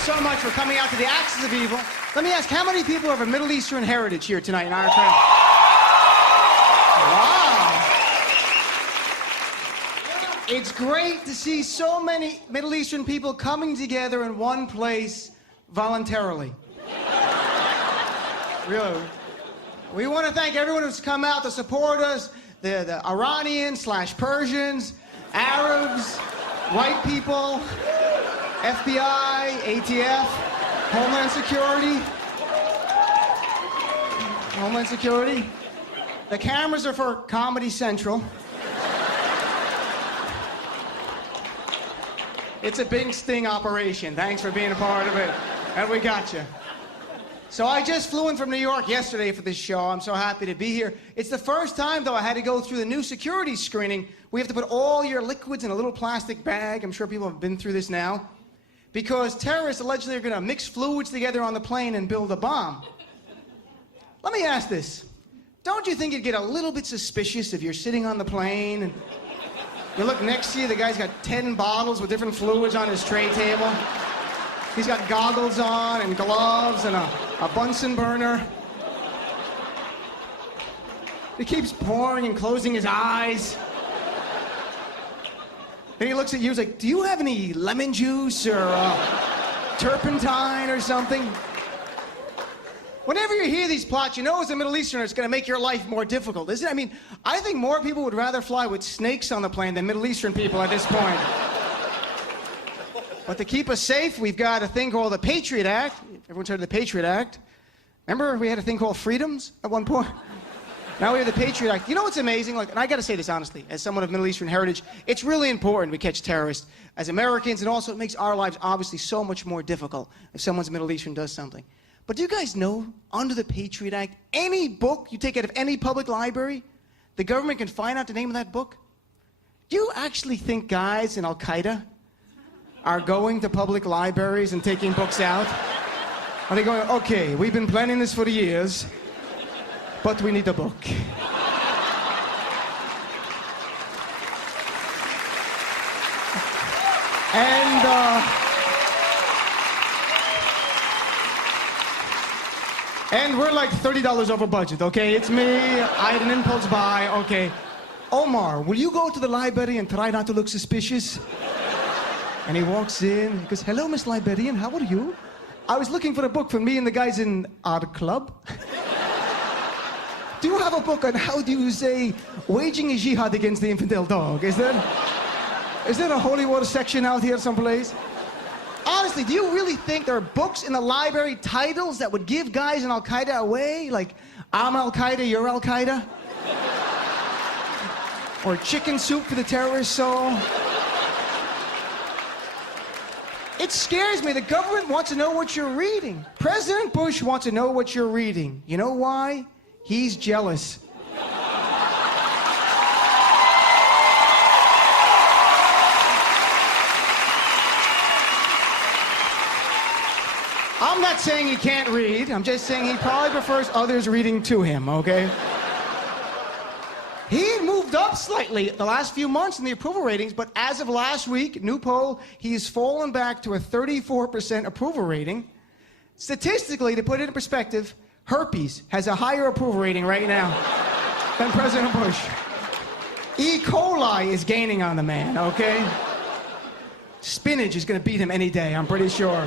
so much for coming out to the Axis of Evil. Let me ask, how many people have a Middle Eastern heritage here tonight in our town? Wow. It's great to see so many Middle Eastern people coming together in one place voluntarily. Really. We want to thank everyone who's come out to support us, the Iranians/Persians, Arabs, white people, FBI, ATF, Homeland Security. The cameras are for Comedy Central. It's a big sting operation. Thanks for being a part of it. And we got you. So I just flew in from New York yesterday for this show. I'm so happy to be here. It's the first time, though, I had to go through the new security screening. We have to put all your liquids in a little plastic bag. I'm sure people have been through this now. Because terrorists allegedly are going to mix fluids together on the plane and build a bomb. Let me ask this. Don't you think you'd get a little bit suspicious if you're sitting on the plane and you look next to you, the guy's got 10 bottles with different fluids on his tray table. He's got goggles on and gloves and a Bunsen burner. He keeps pouring and closing his eyes. Then he looks at you, he's like, do you have any lemon juice or turpentine or something? Whenever you hear these plots, you know as a Middle Easterner it's going to make your life more difficult, isn't it? I mean, I think more people would rather fly with snakes on the plane than Middle Eastern people at this point. But to keep us safe, we've got a thing called the Patriot Act. Everyone's heard of the Patriot Act. Remember we had a thing called freedoms at one point? Now we have the Patriot Act. You know what's amazing? Like, and I got to say this honestly, as someone of Middle Eastern heritage, it's really important we catch terrorists as Americans, and also it makes our lives obviously so much more difficult if someone's Middle Eastern does something. But do you guys know, under the Patriot Act, any book you take out of any public library, the government can find out the name of that book? Do you actually think guys in Al-Qaeda are going to public libraries and taking books out? Are they going, okay, we've been planning this for years, but we need a book. And we're like $30 over budget, okay? It's me, I had an impulse buy, okay. Omar, will you go to the library and try not to look suspicious? And he walks in, he goes, hello, Miss Librarian, how are you? I was looking for a book for me and the guys in our club. Do you have a book on how do you say waging a jihad against the infidel dog? Is there a holy war section out here someplace? Honestly, do you really think there are books in the library, titles that would give guys in Al-Qaeda away? Like, I'm Al-Qaeda, you're Al-Qaeda? Or chicken soup for the terrorist soul? It scares me. The government wants to know what you're reading. President Bush wants to know what you're reading. You know why? He's jealous. I'm not saying he can't read. I'm just saying he probably prefers others reading to him, okay? He moved up slightly the last few months in the approval ratings, but as of last week, new poll, he's fallen back to a 34% approval rating. Statistically, to put it in perspective, herpes has a higher approval rating right now than President Bush. E. coli is gaining on the man, okay? Spinach is gonna beat him any day, I'm pretty sure.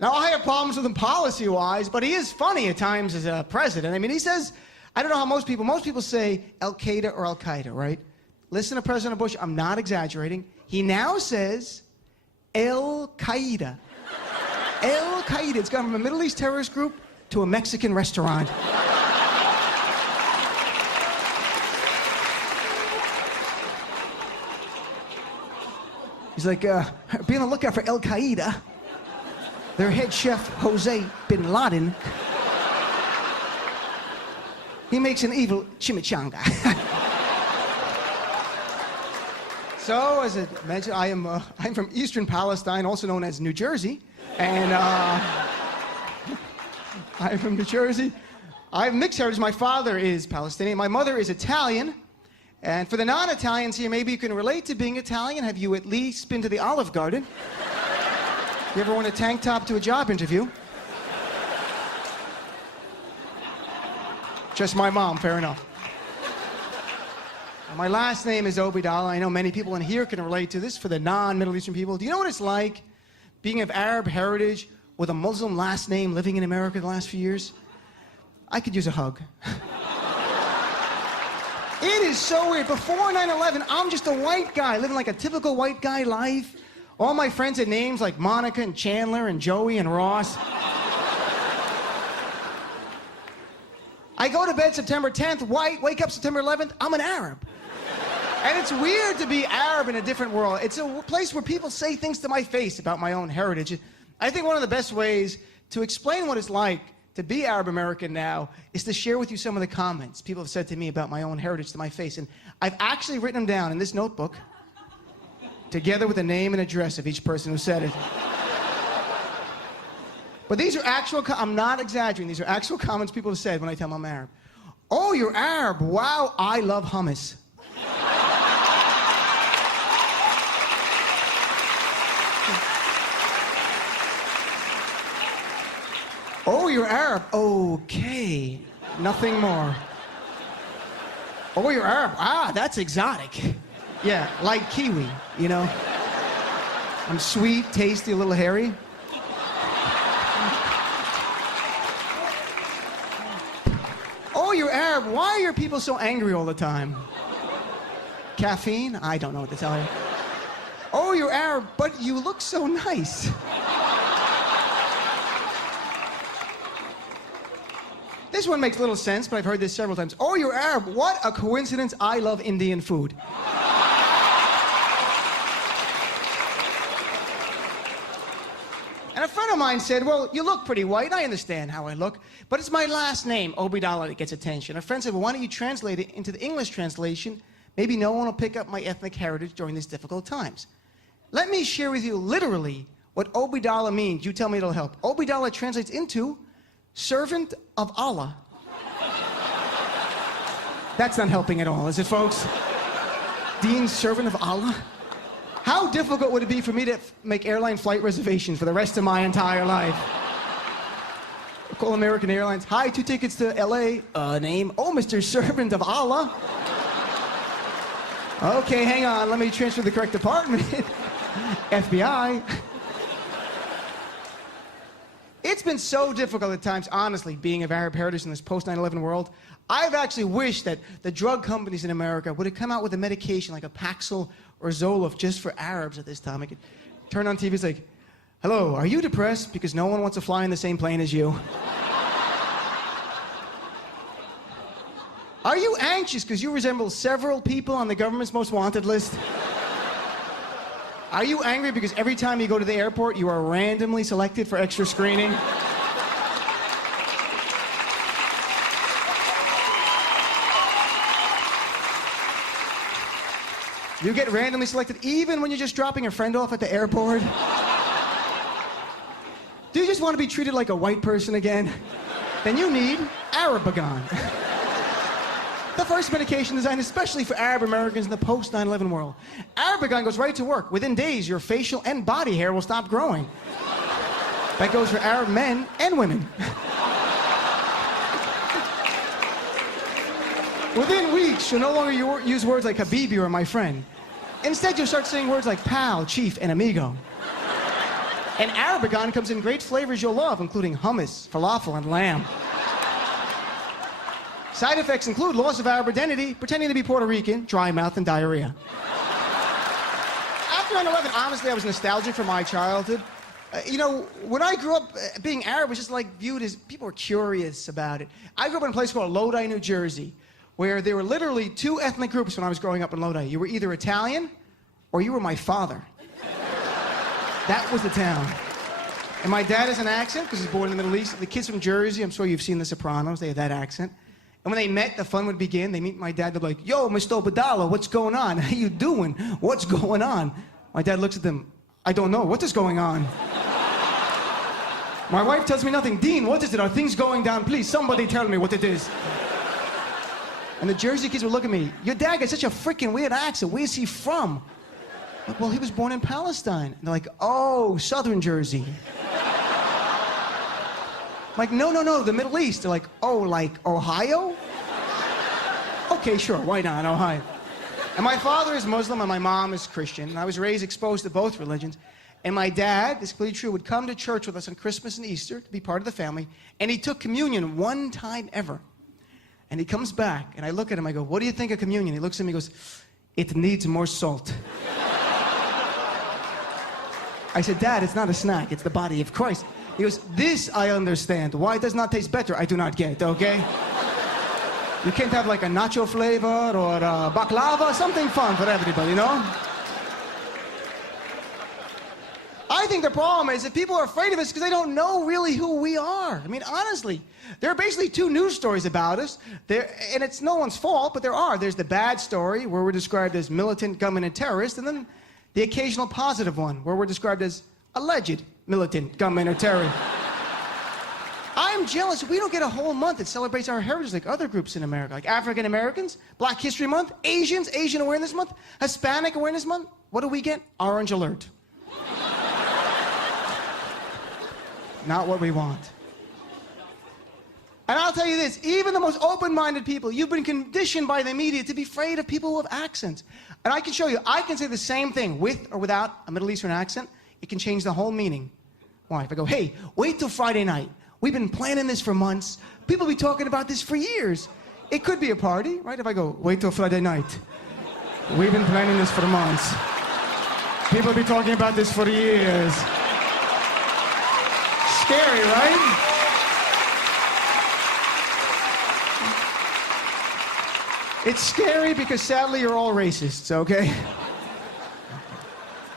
Now, I have problems with him policy-wise, but he is funny at times as a president. I mean, he says, I don't know how most people say Al-Qaeda or Al-Qaeda, right? Listen to President Bush, I'm not exaggerating. He now says Al-Qaeda. Al-Qaeda, it's gone from a Middle East terrorist group to a Mexican restaurant. He's like, be on the lookout for Al-Qaeda. Their head chef, Jose bin Laden, he makes an evil chimichanga. So, as I mentioned, I'm from Eastern Palestine, also known as New Jersey. And I'm from New Jersey. I have mixed heritage. My father is Palestinian. My mother is Italian. And for the non-Italians here, maybe you can relate to being Italian. Have you at least been to the Olive Garden? You ever worn a tank top to a job interview? Just my mom, fair enough. My last name is Obidala. I know many people in here can relate to this. For the non-Middle Eastern people, do you know what it's like being of Arab heritage with a Muslim last name living in America the last few years? I could use a hug. It is so weird. Before 9/11, I'm just a white guy living like a typical white guy life. All my friends had names like Monica and Chandler and Joey and Ross. I go to bed September 10th, white, wake up September 11th, I'm an Arab. And it's weird to be Arab in a different world. It's a place where people say things to my face about my own heritage. I think one of the best ways to explain what it's like to be Arab American now is to share with you some of the comments people have said to me about my own heritage to my face. And I've actually written them down in this notebook, together with the name and address of each person who said it. But these are actual, I'm not exaggerating, these are actual comments people have said when I tell them I'm Arab. Oh, you're Arab. Wow, I love hummus. Oh, you're Arab. Okay. Nothing more. Oh, you're Arab. Ah, that's exotic. Yeah, like kiwi, you know? I'm sweet, tasty, a little hairy. Oh, you're Arab. Why are people so angry all the time? Caffeine? I don't know what to tell you. Oh, you're Arab, but you look so nice. This one makes little sense, but I've heard this several times. Oh, you're Arab. What a coincidence. I love Indian food. And a friend of mine said, well, you look pretty white. I understand how I look, but it's my last name, Obidala, that gets attention. A friend said, well, why don't you translate it into the English translation? Maybe no one will pick up my ethnic heritage during these difficult times. Let me share with you literally what Obidala means. You tell me it'll help. Obidala translates into servant of Allah. That's not helping at all, is it, folks? Dean, servant of Allah? How difficult would it be for me to make airline flight reservations for the rest of my entire life? I call American Airlines. Hi, 2 tickets to LA. Name? Oh, Mr. Servant of Allah. Okay, hang on. Let me transfer the correct department. FBI. It's been so difficult at times, honestly, being of Arab heritage in this post-9/11 world. I've actually wished that the drug companies in America would have come out with a medication like a Paxil or Zoloft just for Arabs at this time. I could turn on TV, it's like, hello, are you depressed because no one wants to fly in the same plane as you? Are you anxious because you resemble several people on the government's most wanted list? Are you angry because every time you go to the airport, you are randomly selected for extra screening? You get randomly selected even when you're just dropping a friend off at the airport? Do you just want to be treated like a white person again? Then you need Arabagon. The first medication designed especially for Arab Americans in the post-9/11 world. Arabagon goes right to work. Within days, your facial and body hair will stop growing. That goes for Arab men and women. Within weeks, you'll no longer use words like Habibi or my friend. Instead, you'll start saying words like pal, chief, and amigo. And Arabagon comes in great flavors you'll love, including hummus, falafel, and lamb. Side effects include loss of Arab identity, pretending to be Puerto Rican, dry mouth, and diarrhea. After 9/11, honestly, I was nostalgic for my childhood. You know, when I grew up, being Arab was just like viewed as, people were curious about it. I grew up in a place called Lodi, New Jersey, where there were literally 2 ethnic groups when I was growing up in Lodi. You were either Italian or you were my father. That was the town. And my dad has an accent because he's born in the Middle East. The kids from Jersey, I'm sure you've seen The Sopranos, they have that accent. And when they met, the fun would begin. They meet my dad, they're like, yo, Mr. Obidala, what's going on? How you doing? What's going on? My dad looks at them, I don't know, what is going on? My wife tells me nothing. Dean, what is it? Are things going down? Please, somebody tell me what it is. And the Jersey kids would look at me, your dad got such a freaking weird accent. Where's he from? Like, well, he was born in Palestine. And they're like, oh, southern Jersey. I'm like, no, the Middle East. They're like, oh, like Ohio? Okay, sure, why not, Ohio? And my father is Muslim and my mom is Christian. And I was raised exposed to both religions. And my dad, this is completely true, would come to church with us on Christmas and Easter to be part of the family. And he took communion one time ever. And he comes back, and I look at him, I go, what do you think of communion? He looks at me and goes, it needs more salt. I said, Dad, it's not a snack, it's the body of Christ. He goes, this I understand. Why it does not taste better, I do not get, okay? You can't have like a nacho flavor or a baklava, something fun for everybody, you know? I think the problem is that people are afraid of us because they don't know really who we are. I mean, honestly, there are basically two news stories about us. And it's no one's fault, but there are. There's the bad story, where we're described as militant, gunmen, and terrorists, and then the occasional positive one, where we're described as alleged militant, gunmen, or terrorists. I'm jealous. We don't get a whole month that celebrates our heritage like other groups in America, like African Americans, Black History Month, Asians, Asian Awareness Month, Hispanic Awareness Month. What do we get? Orange alert. Not what we want. And I'll tell you this, even the most open-minded people, you've been conditioned by the media to be afraid of people with accents. And I can show you, I can say the same thing with or without a Middle Eastern accent. It can change the whole meaning. Why? If I go, hey, wait till Friday night. We've been planning this for months. People be talking about this for years. It could be a party, right? If I go, wait till Friday night. We've been planning this for months. People be talking about this for years. Scary, right? It's scary because sadly you're all racists, okay?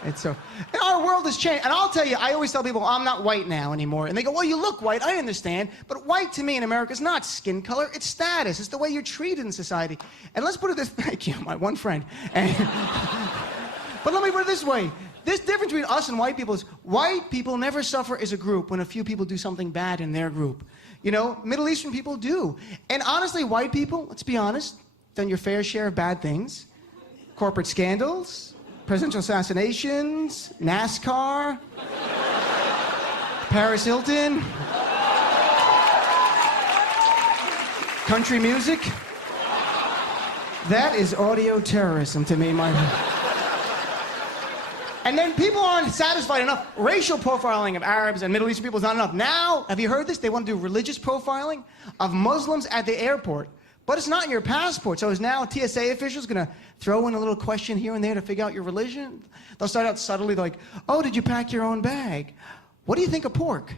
It's so. And our world has changed. And I'll tell you, I always tell people, I'm not white now anymore. And they go, well, you look white. I understand. But white to me in America is not skin color. It's status. It's the way you're treated in society. And let's put it this, thank you, my one friend. And, but let me put it this way. This difference between us and white people is white people never suffer as a group when a few people do something bad in their group. You know, Middle Eastern people do. And honestly, white people, let's be honest, done your fair share of bad things. Corporate scandals, presidential assassinations, NASCAR, Paris Hilton, country music. That is audio terrorism to me, my... And then people aren't satisfied enough. Racial profiling of Arabs and Middle Eastern people is not enough. Now, have you heard this? They want to do religious profiling of Muslims at the airport. But it's not in your passport. So is now TSA officials going to throw in a little question here and there to figure out your religion? They'll start out subtly like, oh, did you pack your own bag? What do you think of pork?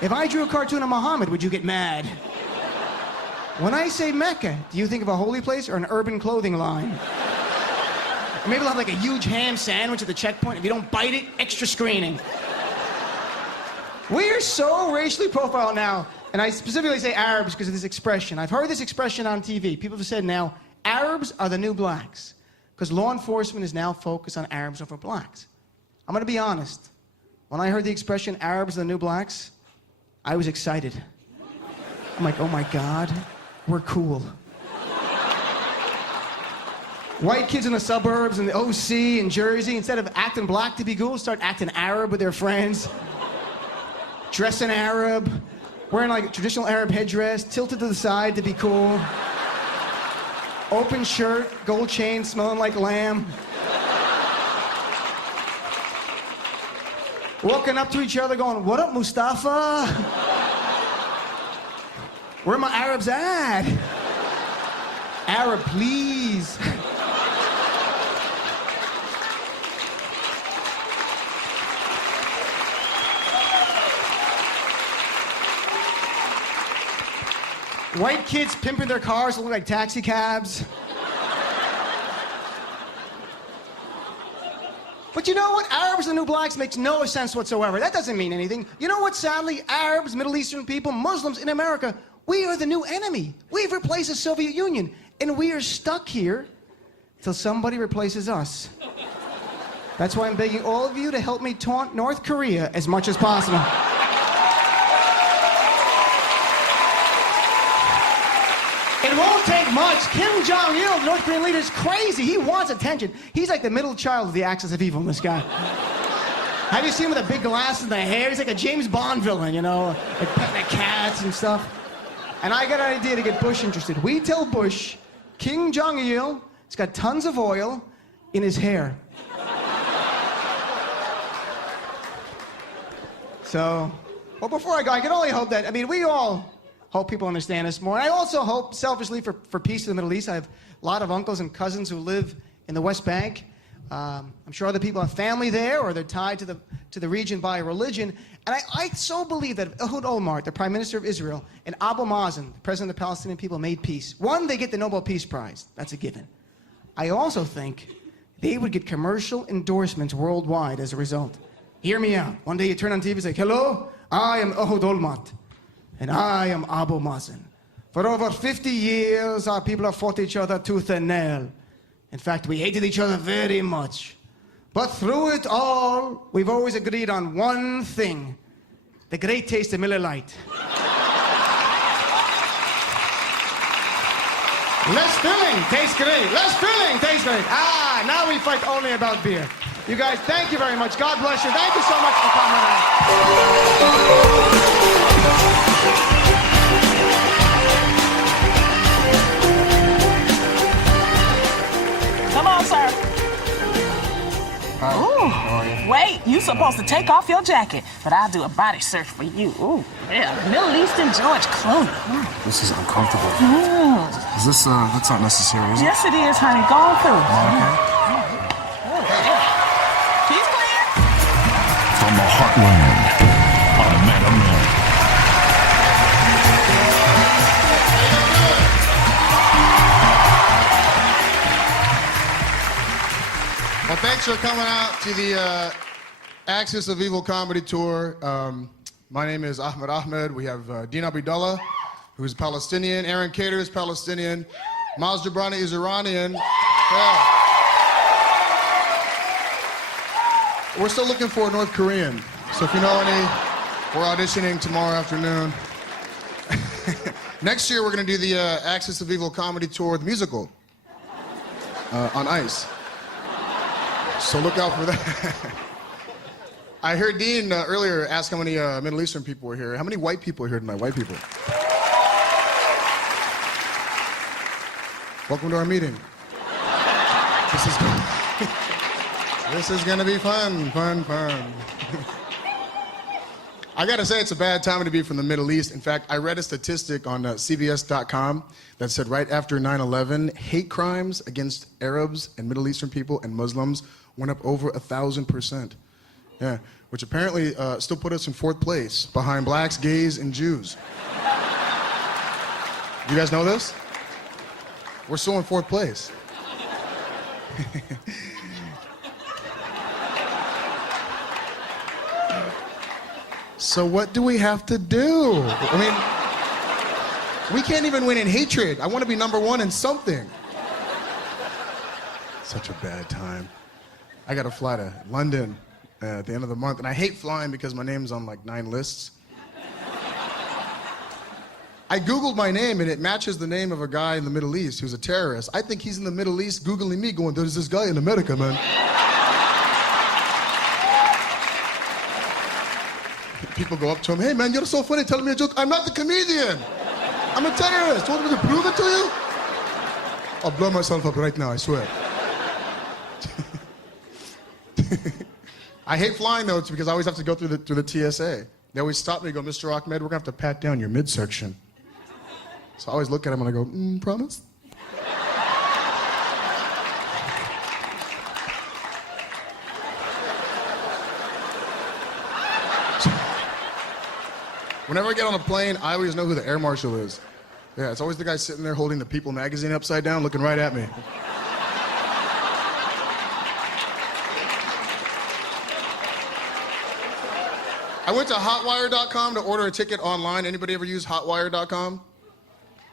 If I drew a cartoon of Muhammad, would you get mad? When I say Mecca, do you think of a holy place or an urban clothing line? Or maybe they'll have like a huge ham sandwich at the checkpoint. If you don't bite it, extra screening. We are so racially profiled now. And I specifically say Arabs because of this expression. I've heard this expression on TV. People have said now, Arabs are the new blacks. Because law enforcement is now focused on Arabs over blacks. I'm going to be honest. When I heard the expression, Arabs are the new blacks, I was excited. I'm like, oh my God, we're cool. White kids in the suburbs and the OC in Jersey, instead of acting black to be cool, start acting Arab with their friends. Dressing Arab. Wearing like a traditional Arab headdress, tilted to the side to be cool. Open shirt, gold chain, smelling like lamb. Walking up to each other going, what up, Mustafa? Where my Arabs at? Arab, please. White kids pimping their cars that look like taxi cabs. But you know what? Arabs and the new blacks makes no sense whatsoever. That doesn't mean anything. You know what? Sadly, Arabs, Middle Eastern people, Muslims in America, we are the new enemy. We've replaced the Soviet Union. And we are stuck here till somebody replaces us. That's why I'm begging all of you to help me taunt North Korea as much as possible. It won't take like much. Kim Jong-il, the North Korean leader, is crazy. He wants attention. He's like the middle child of the axis of evil, this guy. Have you seen him with the big glasses and the hair? He's like a James Bond villain, you know, like petting the cats and stuff. And I got an idea to get Bush interested. We tell Bush, Kim Jong-il, he's got tons of oil in his hair. So, well, before I go, I can only hope that, I mean, we all hope people understand us more. And I also hope, selfishly, for peace in the Middle East. I have a lot of uncles and cousins who live in the West Bank. I'm sure other people have family there, or they're tied to the region by religion. And I so believe that if Ehud Olmert, the Prime Minister of Israel, and Abu Mazen, the President of the Palestinian people, made peace, one, they get the Nobel Peace Prize. That's a given. I also think they would get commercial endorsements worldwide as a result. Hear me out. One day you turn on TV and say, hello, I am Ehud Olmert, and I am Abu Mazen. For over 50 years, our people have fought each other tooth and nail. In fact, we hated each other very much. But through it all, we've always agreed on one thing, the great taste of Miller Lite. Less filling, tastes great. Less filling, tastes great. Ah, now we fight only about beer. You guys, thank you very much. God bless you. Thank you so much for coming out. Come on, sir. Ooh, wait, you supposed to take off your jacket, but I'll do a body search for you. Ooh, yeah, Middle Eastern George Clooney. This is uncomfortable. Is this, that's not necessary, is it? Yes, it is, honey. Go on through. Okay. He's clear. From the heartland of America. Well, thanks for coming out to the Axis of Evil Comedy Tour. My name is Ahmed. We have Dean Abdullah, who's Palestinian. Aaron Cater is Palestinian. Miles Jabrani is Iranian. Yeah. We're still looking for a North Korean. So if you know any, we're auditioning tomorrow afternoon. Next year, we're going to do the Axis of Evil Comedy Tour, the musical, on ice. So look out for that. I heard Dean earlier ask how many Middle Eastern people were here. How many white people are here tonight? White people. Welcome to our meeting. This is gonna be fun. I gotta say, it's a bad time to be from the Middle East. In fact, I read a statistic on CBS.com that said right after 9/11, hate crimes against Arabs and Middle Eastern people and Muslims went up over 1,000%. Yeah, which apparently still put us in 4th place behind blacks, gays, and Jews. You guys know this? We're still in 4th place. So what do we have to do? I mean, we can't even win in hatred. I want to be number 1 in something. Such a bad time. I got to fly to London at the end of the month, and I hate flying because my name's on like 9 lists. I Googled my name, and it matches the name of a guy in the Middle East who's a terrorist. I think he's in the Middle East Googling me going, there's this guy in America, man. People go up to him, hey man, you're so funny, tell me a joke. I'm not the comedian. I'm a terrorist. You want me to prove it to you? I'll blow myself up right now, I swear. I hate flying though, it's because I always have to go through the TSA. They always stop me and go, Mr. Ahmed, we're gonna have to pat down your midsection. So I always look at him and I go, promise? Whenever I get on a plane, I always know who the air marshal is. Yeah, it's always the guy sitting there holding the People magazine upside down, looking right at me. I went to hotwire.com to order a ticket online. Anybody ever use hotwire.com?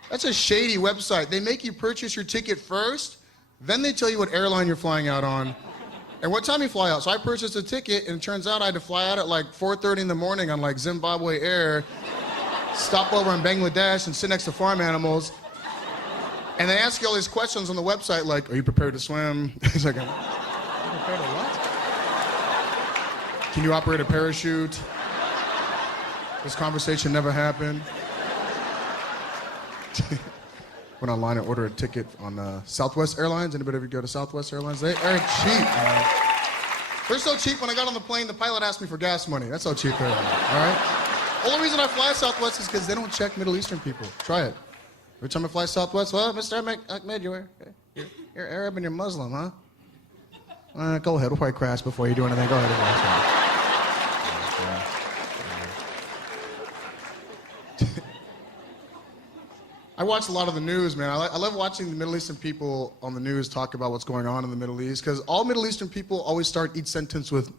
That's a shady website. They make you purchase your ticket first, then they tell you what airline you're flying out on, and what time you fly out. So I purchased a ticket, and it turns out I had to fly out at like 4:30 in the morning on like Zimbabwe Air, stop over in Bangladesh and sit next to farm animals. And they ask you all these questions on the website, like, are you prepared to swim? It's like, are you prepared to what? Can you operate a parachute? This conversation never happened. Went online and ordered a ticket on Southwest Airlines. Anybody ever go to Southwest Airlines? They are cheap, man. They're so cheap, when I got on the plane, the pilot asked me for gas money. That's how cheap they are, all right? Only reason I fly Southwest is because they don't check Middle Eastern people. Try it. Every time I fly Southwest, well, Mr. Ahmed, you're Arab and you're Muslim, huh? Go ahead, we'll probably crash before you do anything. Go ahead. I watch a lot of the news, man. I love watching the Middle Eastern people on the news talk about what's going on in the Middle East, because all Middle Eastern people always start each sentence with,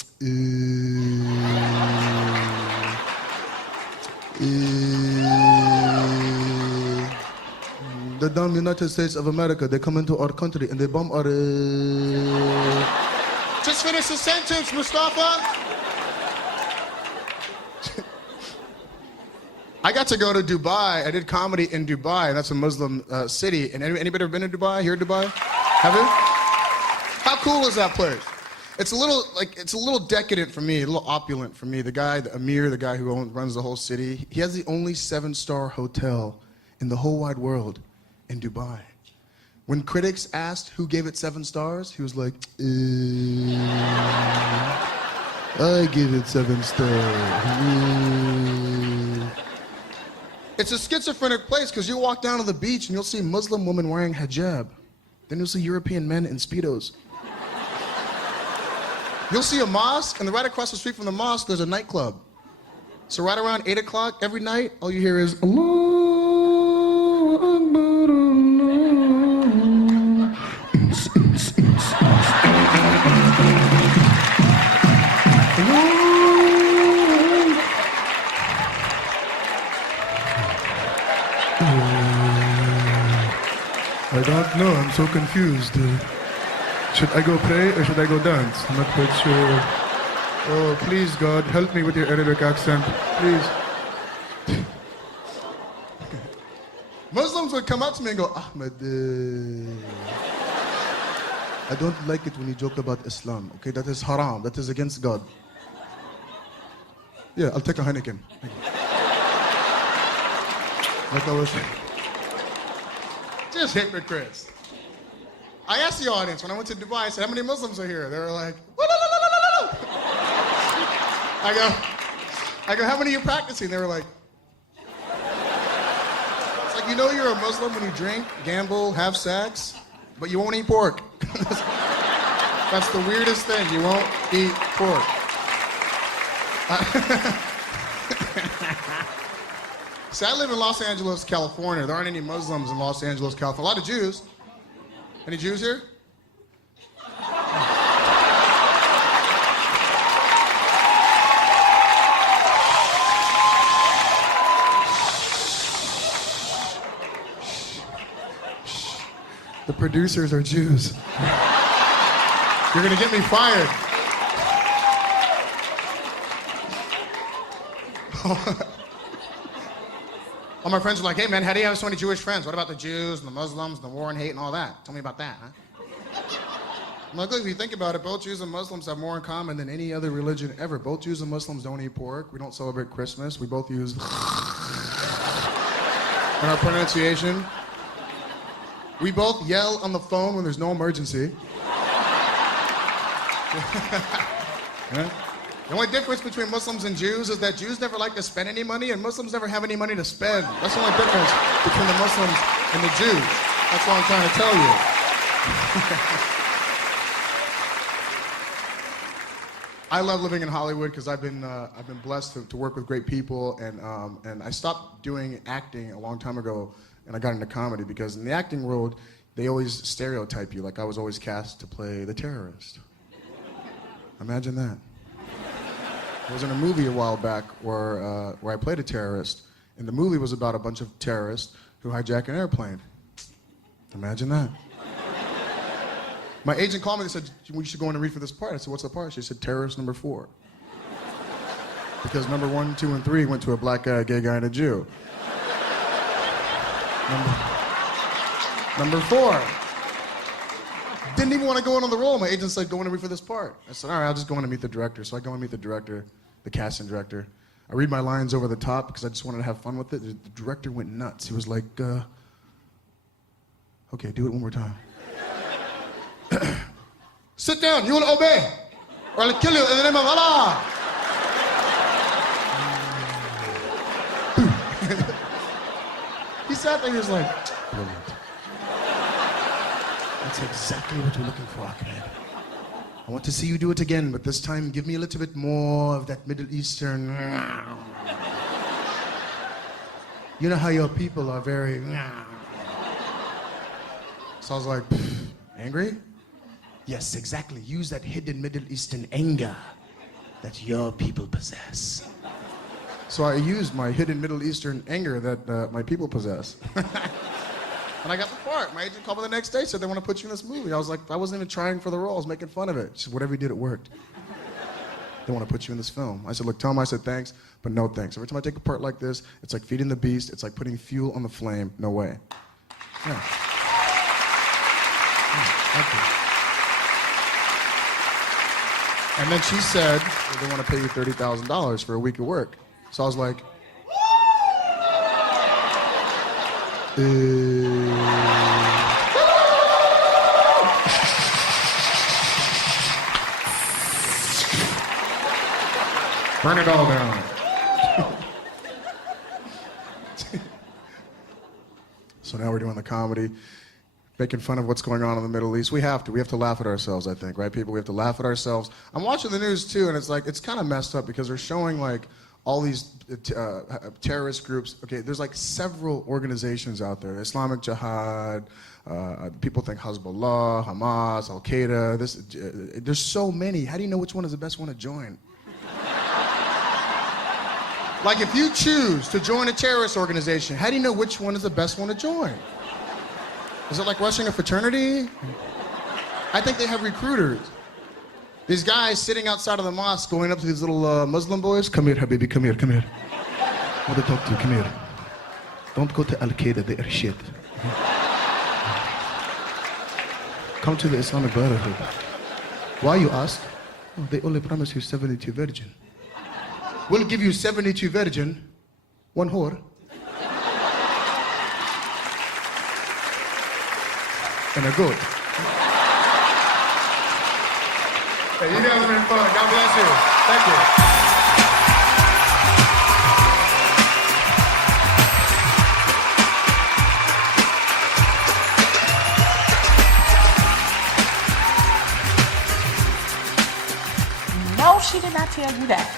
the damn United States of America, they come into our country and they bomb our... Just finish the sentence, Mustafa! I got to go to Dubai. I did comedy in Dubai. That's a Muslim city. And anybody ever been to Dubai? Here in Dubai? Have you? How cool is that place? It's a little decadent for me, a little opulent for me. The Amir, the guy who runs the whole city, he has the only 7-star hotel in the whole wide world in Dubai. When critics asked who gave it 7 stars, he was like, I give it 7 stars. It's a schizophrenic place because you walk down to the beach and you'll see Muslim women wearing hijab. Then you'll see European men in Speedos. You'll see a mosque, and right across the street from the mosque, there's a nightclub. So right around 8 o'clock every night, all you hear is, Allahu Akbar, I don't know, I'm so confused. Should I go pray or should I go dance? I'm not quite sure. Oh, please, God, help me with your Arabic accent, please. Muslims would come up to me and go, Ahmed, I don't like it when you joke about Islam, okay? That is haram, that is against God. Yeah, I'll take a Heineken. Like I was saying. Just hypocrites. I asked the audience when I went to Dubai, I said, how many Muslims are here? They were like, I go, how many are you practicing? They were like, it's like, you know you're a Muslim when you drink, gamble, have sex, but you won't eat pork. That's the weirdest thing, you won't eat pork. See, I live in Los Angeles, California. There aren't any Muslims in Los Angeles, California. A lot of Jews. Any Jews here? The producers are Jews. You're gonna get me fired. All my friends are like, hey man, how do you have so many Jewish friends? What about the Jews and the Muslims and the war and hate and all that? Tell me about that, huh? I'm like, look, if you think about it, both Jews and Muslims have more in common than any other religion ever. Both Jews and Muslims don't eat pork. We don't celebrate Christmas. We both use in our pronunciation. We both yell on the phone when there's no emergency. Yeah? The only difference between Muslims and Jews is that Jews never like to spend any money and Muslims never have any money to spend. That's the only difference between the Muslims and the Jews. That's what I'm trying to tell you. I love living in Hollywood because I've been blessed to work with great people, and I stopped doing acting a long time ago, and I got into comedy because in the acting world, they always stereotype you. Like I was always cast to play the terrorist. Imagine that. I was in a movie a while back where I played a terrorist, and the movie was about a bunch of terrorists who hijack an airplane. Imagine that. My agent called me and said, you should go in and read for this part. I said, what's the part? She said, terrorist number 4. Because number 1, 2, and 3 went to a black guy, a gay guy, and a Jew. Number 4. Didn't even want to go in on the role. My agent said, go in and read for this part. I said, all right, I'll just go in and meet the director. So I go and meet the director, the casting director. I read my lines over the top because I just wanted to have fun with it. The director went nuts. He was like, okay, do it one more time. Sit down, you will obey, or I'll kill you in the name of Allah. He sat there, he was like, brilliant. That's exactly what we're looking for, Ahmed. I want to see you do it again, but this time give me a little bit more of that Middle Eastern. You know how your people are very. So I was like, angry? Yes, exactly. Use that hidden Middle Eastern anger that your people possess. So I used my hidden Middle Eastern anger that my people possess. And I got the part. My agent called me the next day, said they want to put you in this movie. I was like, I wasn't even trying for the role. I was making fun of it. She said, whatever you did, it worked. They want to put you in this film. I said, look, tell them I said thanks, but no thanks. Every time I take a part like this, it's like feeding the beast. It's like putting fuel on the flame. No way. Yeah. Thank you. And then she said, well, they want to pay you $30,000 for a week of work. So I was like, burn it all down. So now we're doing the comedy, making fun of what's going on in the Middle East. We have to laugh at ourselves, I think, right, people? We have to laugh at ourselves. I'm watching the news, too, and it's like, it's kind of messed up because they're showing, like, all these terrorist groups. Okay, there's like several organizations out there. Islamic Jihad, people think Hezbollah, Hamas, Al-Qaeda. There's so many. How do you know which one is the best one to join? Like if you choose to join a terrorist organization, how do you know which one is the best one to join? Is it like rushing a fraternity? I think they have recruiters. These guys sitting outside of the mosque going up to these little Muslim boys. Come here, Habibi, come here, come here. I want to talk to you, come here. Don't go to Al-Qaeda, they are shit. Come to the Islamic Brotherhood. Why, you ask? Oh, they only promise you 72 virgin. We'll give you 72 virgin, 1 whore, and a goat. Hey, you guys have been fun. God bless you. Thank you. No, she did not tell you that.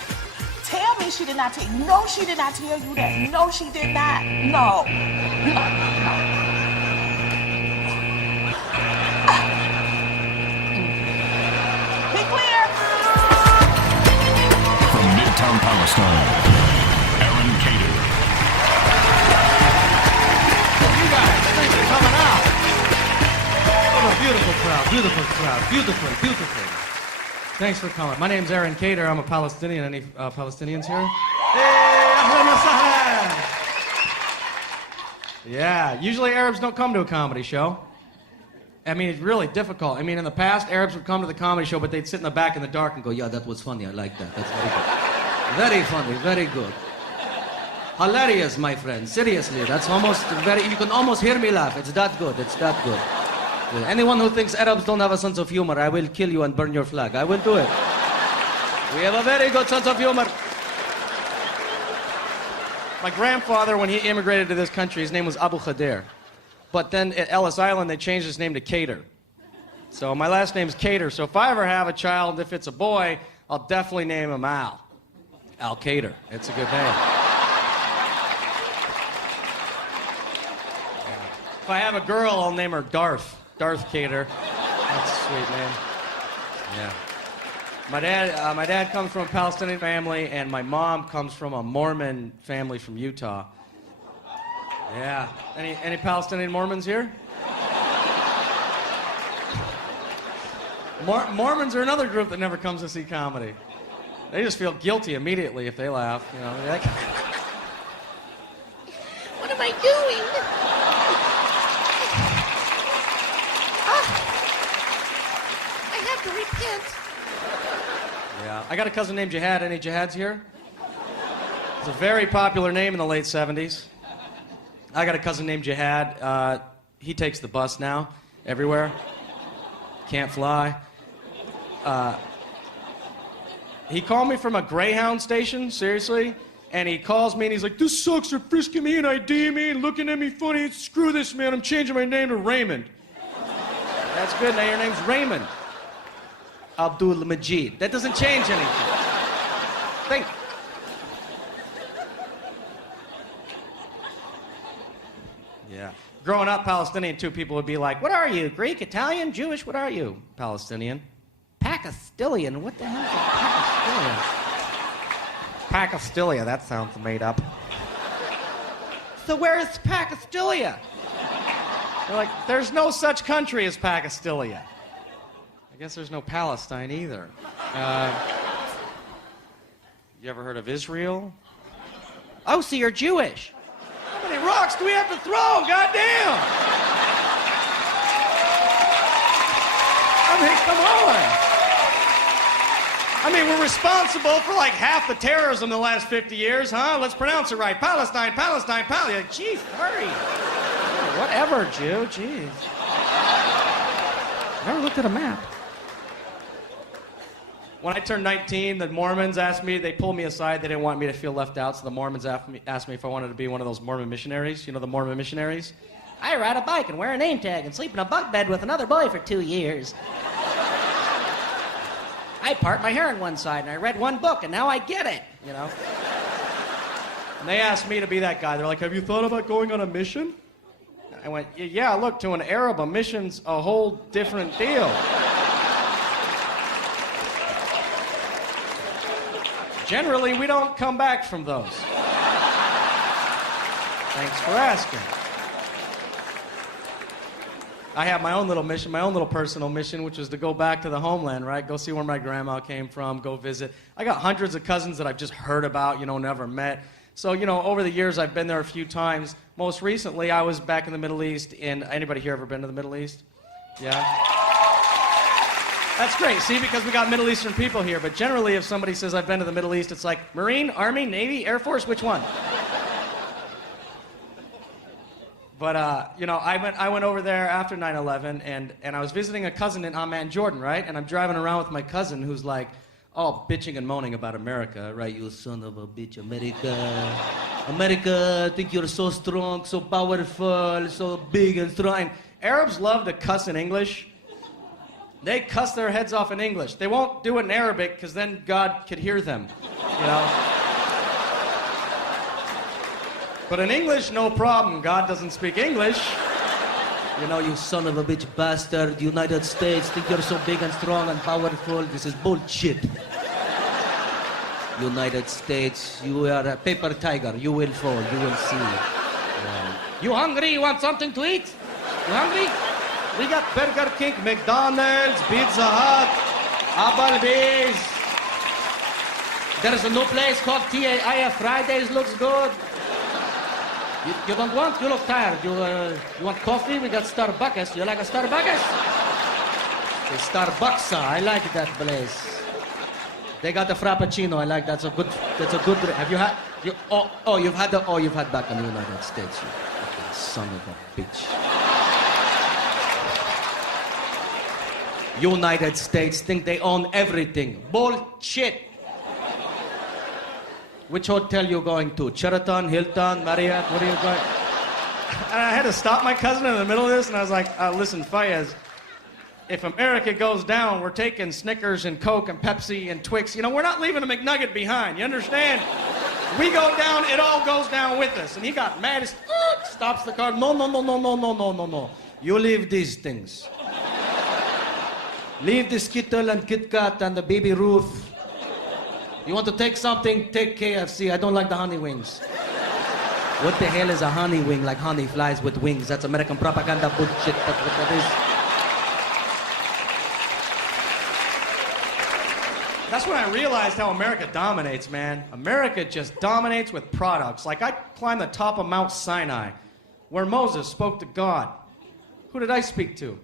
Tell me she did not tell you. No, she did not tell you that. No, she did not. No. No. Be clear. From Midtown Palestine, Aaron Cater. You guys, thanks for coming out. What a beautiful crowd, beautiful crowd, beautiful. Thanks for coming. My name's Aaron Cater. I'm a Palestinian. Any Palestinians here? Hey, ahlan wa sahlan. Yeah, usually Arabs don't come to a comedy show. I mean, it's really difficult. I mean, in the past, Arabs would come to the comedy show, but they'd sit in the back in the dark and go, yeah, that was funny. I like that. That's very good. Very funny, very good. Hilarious, my friend. Seriously, that's almost very, you can almost hear me laugh. It's that good. It's that good. Yeah. Anyone who thinks Arabs don't have a sense of humor, I will kill you and burn your flag. I will do it. We have a very good sense of humor. My grandfather, when he immigrated to this country, his name was Abu Khadir. But then at Ellis Island, they changed his name to Cater. So my last name's Cater. So if I ever have a child, if it's a boy, I'll definitely name him Al. Al Cater. It's a good name. If I have a girl, I'll name her Darth. Darth Cater. That's a sweet name. Yeah. My dad comes from a Palestinian family, and my mom comes from a Mormon family from Utah. Yeah. Any Palestinian Mormons here? Mormons are another group that never comes to see comedy. They just feel guilty immediately if they laugh. You know, they're like, what am I doing? Yeah. I got a cousin named Jihad. Any Jihads here? It's a very popular name in the late 70s. I got a cousin named Jihad. He takes the bus now, everywhere. Can't fly. He called me from a Greyhound station, seriously. And he calls me and he's like, this sucks, they're frisking me and IDing me and looking at me funny. Screw this, man, I'm changing my name to Raymond. That's good, now your name's Raymond. Abdul Majid. That doesn't change anything. Think. Yeah. Growing up Palestinian too, people would be like, what are you, Greek, Italian, Jewish, what are you? Palestinian. Pakistilian, what the hell is a Pakistilian? Pakistilia, that sounds made up. So where is Pakistilia? They're like, there's no such country as Pakistilia. I guess there's no Palestine either. You ever heard of Israel? Oh, so you're Jewish. How many rocks do we have to throw? Goddamn! I mean, come on. I mean, we're responsible for like half the terrorism in the last 50 years, huh? Let's pronounce it right. Palestine, Palestine, Palestine. Jeez, hurry. Whatever, Jew. Jeez. Never looked at a map. When I turned 19, the Mormons asked me, they pulled me aside. They didn't want me to feel left out, so the Mormons asked me if I wanted to be one of those Mormon missionaries. You know the Mormon missionaries? I ride a bike and wear a name tag and sleep in a bunk bed with another boy for 2 years. I part my hair on one side, and I read one book, and now I get it, you know? And they asked me to be that guy. They're like, have you thought about going on a mission? I went, yeah, look, to an Arab, a mission's a whole different deal. Generally, we don't come back from those. Thanks for asking. I have my own little mission, my own little personal mission, which was to go back to the homeland, right? Go see where my grandma came from, go visit. I got hundreds of cousins that I've just heard about, never met. So, over the years, I've been there a few times. Most recently, I was back in the Middle East. Anybody here ever been to the Middle East? Yeah? That's great, see, because we got Middle Eastern people here. But generally, if somebody says, I've been to the Middle East, it's like, Marine, Army, Navy, Air Force, which one? But, I went over there after 9/11, and I was visiting a cousin in Amman, Jordan, right? And I'm driving around with my cousin who's like, all bitching and moaning about America, right? You son of a bitch, America. America, think you're so strong, so powerful, so big and strong. And Arabs love to cuss in English. They cuss their heads off in English. They won't do it in Arabic, because then God could hear them, But in English, no problem. God doesn't speak English. You son of a bitch bastard. United States think you're so big and strong and powerful. This is bullshit. United States, you are a paper tiger. You will fall. You will see. You hungry? You want something to eat? You hungry? We got Burger King, McDonald's, Pizza Hut, Applebee's. There's a new place called TAIF Fridays. Looks good. You don't want? You look tired. You want coffee? We got Starbucks. You like a Starbucks? The Starbucks. I like that place. They got the Frappuccino. I like that. That's a good. Have you had? You've had back in the United States. You fucking son of a bitch. United States think they own everything. Bullshit. Which hotel you going to? Sheraton, Hilton, Marriott? Where are you going? And I had to stop my cousin in the middle of this, and I was like, listen, Fayez, if America goes down, we're taking Snickers and Coke and Pepsi and Twix. We're not leaving a McNugget behind. You understand? We go down, it all goes down with us. And he got mad. He stops the car. No. You leave these things. Leave the Skittle and Kit Kat and the Baby Ruth. You want to take something, take KFC. I don't like the honey wings. What the hell is a honey wing? Like honey flies with wings. That's American propaganda bullshit. That's what that is. That's when I realized how America dominates, man. America just dominates with products. Like I climbed the top of Mount Sinai, where Moses spoke to God. Who did I speak to?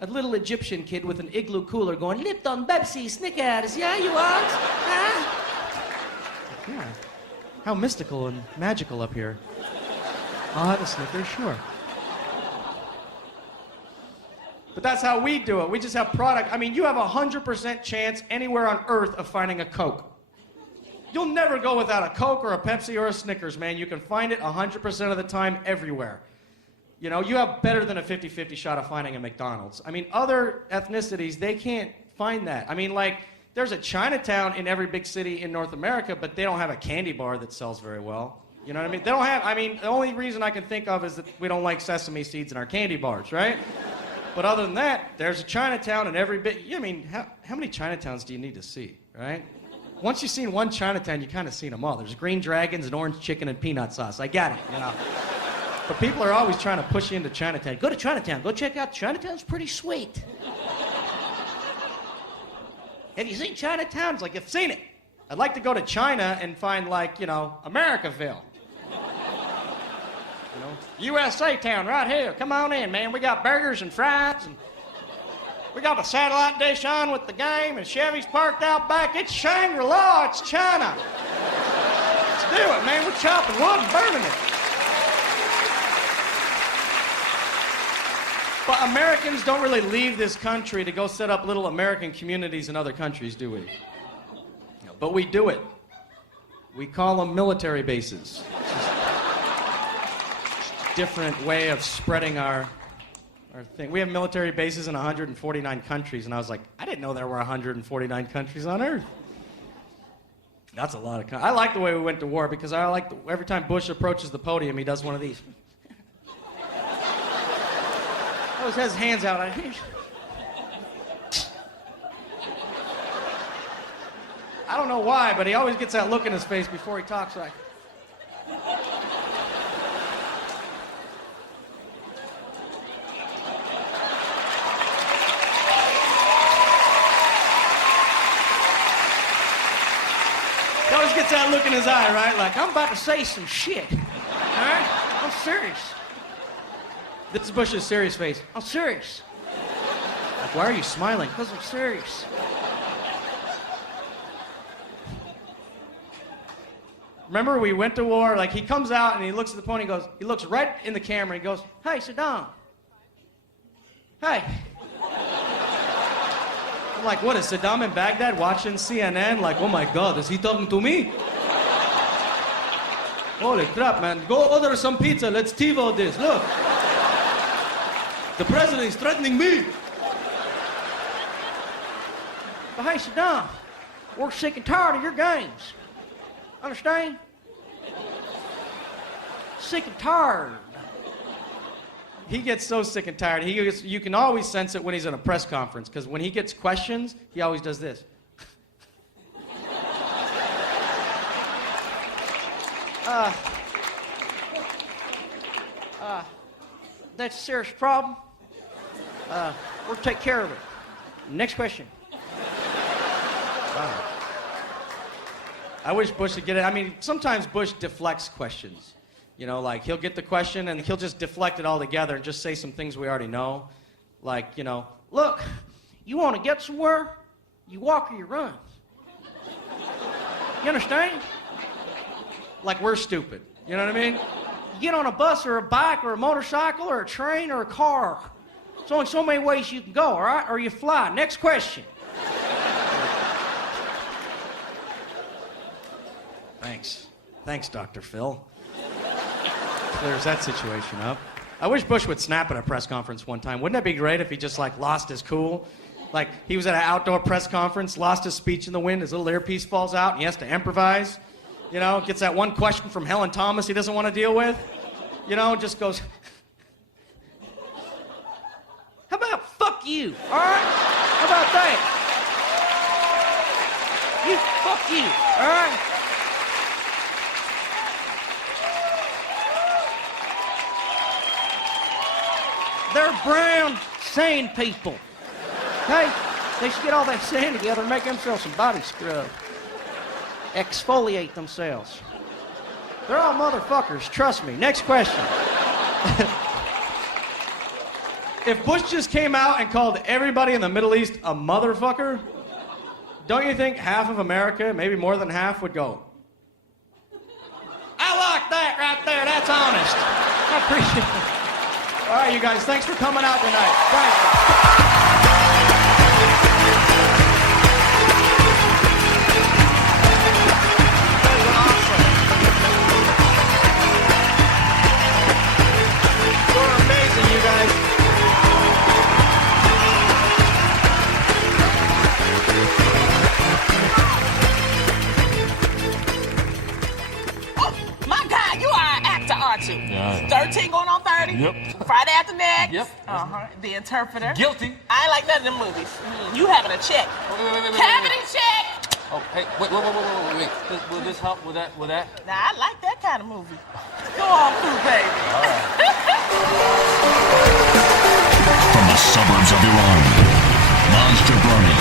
a little Egyptian kid with an igloo cooler going, Lipton, Pepsi, Snickers, yeah, you want? Huh? Yeah. How mystical and magical up here. I'll have a Snickers, sure. But that's how we do it. We just have product. I mean, you have a 100% chance anywhere on Earth of finding a Coke. You'll never go without a Coke or a Pepsi or a Snickers, man. You can find it 100% of the time everywhere. You know, you have better than a 50-50 shot of finding a McDonald's. I mean, other ethnicities, they can't find that. I mean, like, there's a Chinatown in every big city in North America, but they don't have a candy bar that sells very well. You know what I mean? They don't have, I mean, the only reason I can think of is that we don't like sesame seeds in our candy bars, right? But other than that, there's a Chinatown in every bit. I mean, how many Chinatowns do you need to see, right? Once you've seen one Chinatown, you kind of seen them all. There's green dragons and orange chicken and peanut sauce. I get it, you know. But people are always trying to push you into Chinatown. Go to Chinatown. Go check out Chinatown's pretty sweet. Have you seen Chinatown? It's like, I've seen it. I'd like to go to China and find, like, you know, Americaville. You know, USA town right here. Come on in, man. We got burgers and fries, and we got the satellite dish on with the game, and Chevy's parked out back. It's Shangri-La. It's China. Let's do it, man. We're chopping wood and burning it. But Americans don't really leave this country to go set up little American communities in other countries, do we? But we do it. We call them military bases. It's just a different way of spreading our thing. We have military bases in 149 countries, and I was like, I didn't know there were 149 countries on Earth. That's a lot of I like the way we went to war, because I like every time Bush approaches the podium, he does one of these. He always has his hands out. I don't know why, but he always gets that look in his face before he talks, like. He always gets that look in his eye, right? Like, I'm about to say some shit. All right? I'm serious. This is Bush's serious face. I'm serious. Like, why are you smiling? Because I'm serious. Remember, we went to war, like, he comes out and he looks at the pony, he looks right in the camera, and he goes, hey, Saddam. Hey. I'm like, what, is Saddam in Baghdad watching CNN? Like, oh my God, is he talking to me? Holy crap, man. Go order some pizza, let's TiVo this, look. The president is threatening me. But hey, Saddam, we're sick and tired of your games. Understand? Sick and tired. He gets so sick and tired. You can always sense it when he's in a press conference, because when he gets questions, he always does this. That's a serious problem. We'll take care of it. Next question. I wish Bush would get it. I mean, sometimes Bush deflects questions. You know, like, he'll get the question and he'll just deflect it all together and just say some things we already know. Like, you know, look, you want to get somewhere, you walk or you run. You understand? Like, we're stupid. You know what I mean? You get on a bus or a bike or a motorcycle or a train or a car. There's only so many ways you can go, all right? Or you fly. Next question. Thanks. Thanks, Dr. Phil. Clears that situation up. I wish Bush would snap at a press conference one time. Wouldn't that be great if he just, like, lost his cool? Like, he was at an outdoor press conference, lost his speech in the wind, his little earpiece falls out, and he has to improvise. You know, gets that one question from Helen Thomas he doesn't want to deal with. You know, just goes, how about fuck you, all right? How about that? You, fuck you, all right? They're brown sand people, okay? They should get all that sand together and make themselves some body scrub. Exfoliate themselves. They're all motherfuckers, trust me. Next question. If Bush just came out and called everybody in the Middle East a motherfucker, don't you think half of America, maybe more than half, would go, I like that right there, that's honest. I appreciate it. All right, you guys, thanks for coming out tonight. Thanks. Yeah. 13 going on 30. Yep. Friday After Next. Yep. The Interpreter. Guilty. I ain't like none of them movies. You having a check. Wait. Cavity check. Oh, hey, wait. Will this help with that? Now, I like that kind of movie. Go on through, baby. From the suburbs of Iran, Monster Bernie.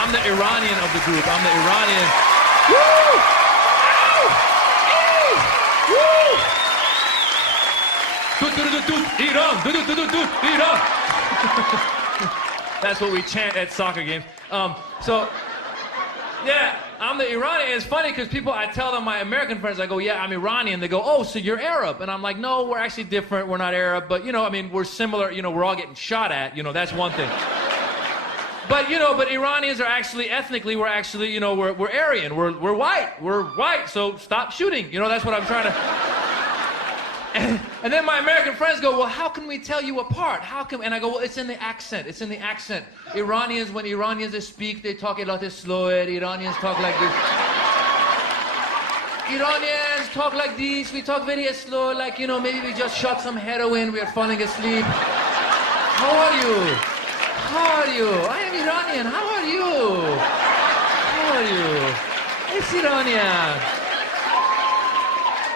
I'm the Iranian of the group. I'm the Iranian. Iran. Iran. That's what we chant at soccer games. Yeah, I'm the Iranian. It's funny because I tell them, my American friends, I go, yeah, I'm Iranian. They go, oh, so you're Arab. And I'm like, no, we're actually different. We're not Arab. But, we're similar. We're all getting shot at. That's one thing. But Iranians are actually, ethnically, we're actually, we're Aryan. We're white. We're white. So stop shooting. That's what I'm trying to... And then my American friends go, well, how can we tell you apart? How come? And I go, well, it's in the accent. It's in the accent. Iranians, when Iranians they speak, they talk a lot slower. Iranians talk like this. Iranians talk like this. We talk very slow, like, maybe we just shot some heroin. We are falling asleep. How are you? How are you? I am Iranian. How are you? How are you? It's Iranian.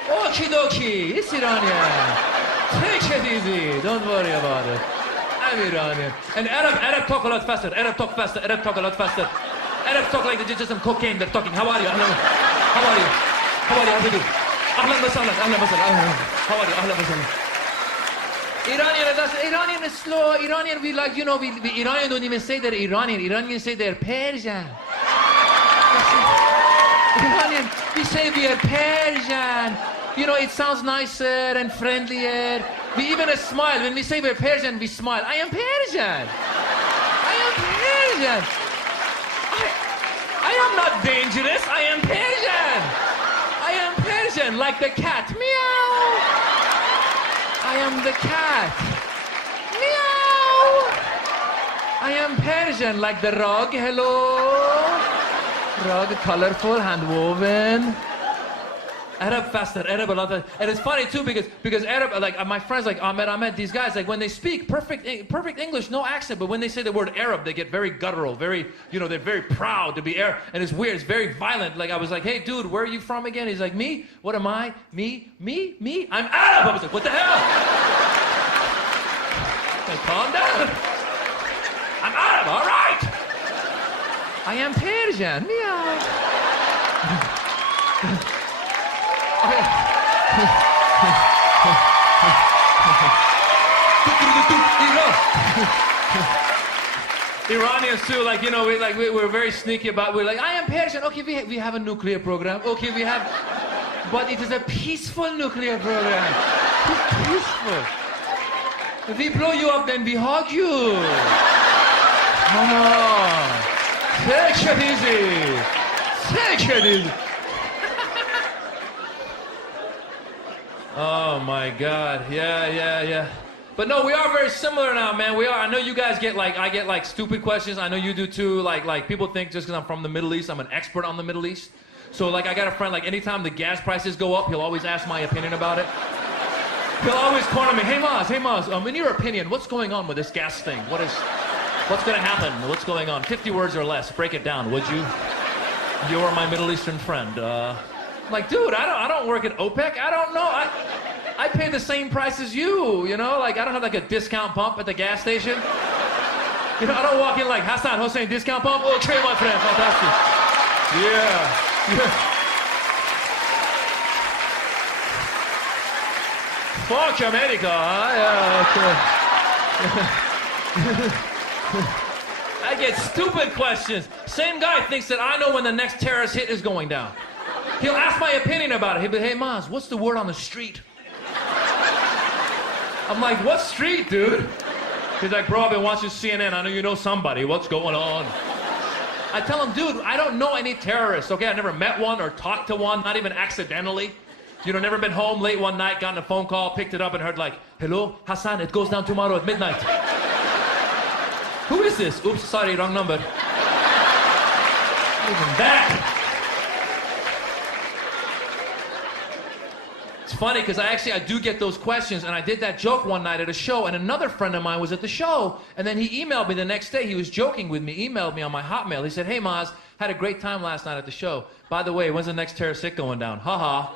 Okie dokie, it's Iranian. Take it easy, don't worry about it. I'm Iranian. And Arab talk a lot faster. Arab talk faster. Arab talk a lot faster. Arab talk like they just some cocaine. They're talking. How are you? How are you? How are you? How do you do? Ahlan wa sahlan. Ahlan wa sahlan. How are you? Ahlan wa sahlan. Iranian is slow. Iranian, we like, we Iranian don't even say they're Iranian. Iranians say they're Persian. Iranian, we say we are Persian. It sounds nicer and friendlier. We even smile. When we say we're Persian, we smile. I am Persian. I am Persian. I am not dangerous. I am Persian. I am Persian, like the cat. Meow. I am the cat. Meow. I am Persian, like the rug. Hello. Rug, colorful, hand-woven. Arab faster, Arab a lot faster. And it's funny too because Arab, like my friends like Ahmed, these guys, like when they speak perfect English, no accent, but when they say the word Arab, they get very guttural, very, they're very proud to be Arab. And it's weird, it's very violent. Like I was like, hey dude, where are you from again? He's like, me? What am I? Me? I'm Arab! I was like, what the hell? Like, calm down. I'm Arab, all right! I am Persian. Meow. Iranians too, like we're very sneaky about. We're like, I am Persian. Okay, we have a nuclear program. Okay, we have, but it is a peaceful nuclear program. Peaceful. If we blow you up, then we hug you. Come on. Take it easy. Take it easy. Oh my God. Yeah. But no, we are very similar now, man. We are. I know you guys I get like stupid questions. I know you do too. Like people think just because I'm from the Middle East, I'm an expert on the Middle East. So like I got a friend, like anytime the gas prices go up, he'll always ask my opinion about it. He'll always corner me, hey Maz, in your opinion, what's going on with this gas thing? What's gonna happen? What's going on? 50 words or less, break it down, would you? You're my Middle Eastern friend. Like, dude, I don't work at OPEC. I don't know. I pay the same price as you, like I don't have like a discount pump at the gas station. You know, I don't walk in like, Hassan, Hossein, discount pump? Okay, my friend, fantastic. Yeah. Fuck America, huh? Yeah, okay. I get stupid questions. Same guy thinks that I know when the next terrorist hit is going down. He'll ask my opinion about it. He'll be, hey, Maz, what's the word on the street? I'm like, what street, dude? He's like, bro, I've been watching CNN. I know you know somebody. What's going on? I tell him, dude, I don't know any terrorists, okay? I've never met one or talked to one, not even accidentally. You know, never been home late one night, gotten a phone call, picked it up and heard like, hello, Hassan, it goes down tomorrow at midnight. Who is this? Oops, sorry, wrong number. Even that. It's funny because I do get those questions, and I did that joke one night at a show, and another friend of mine was at the show, and then he emailed me the next day. He was joking with me, emailed me on my Hotmail. He said, hey, Maz, had a great time last night at the show. By the way, when's the next terrorist hit going down? Ha-ha.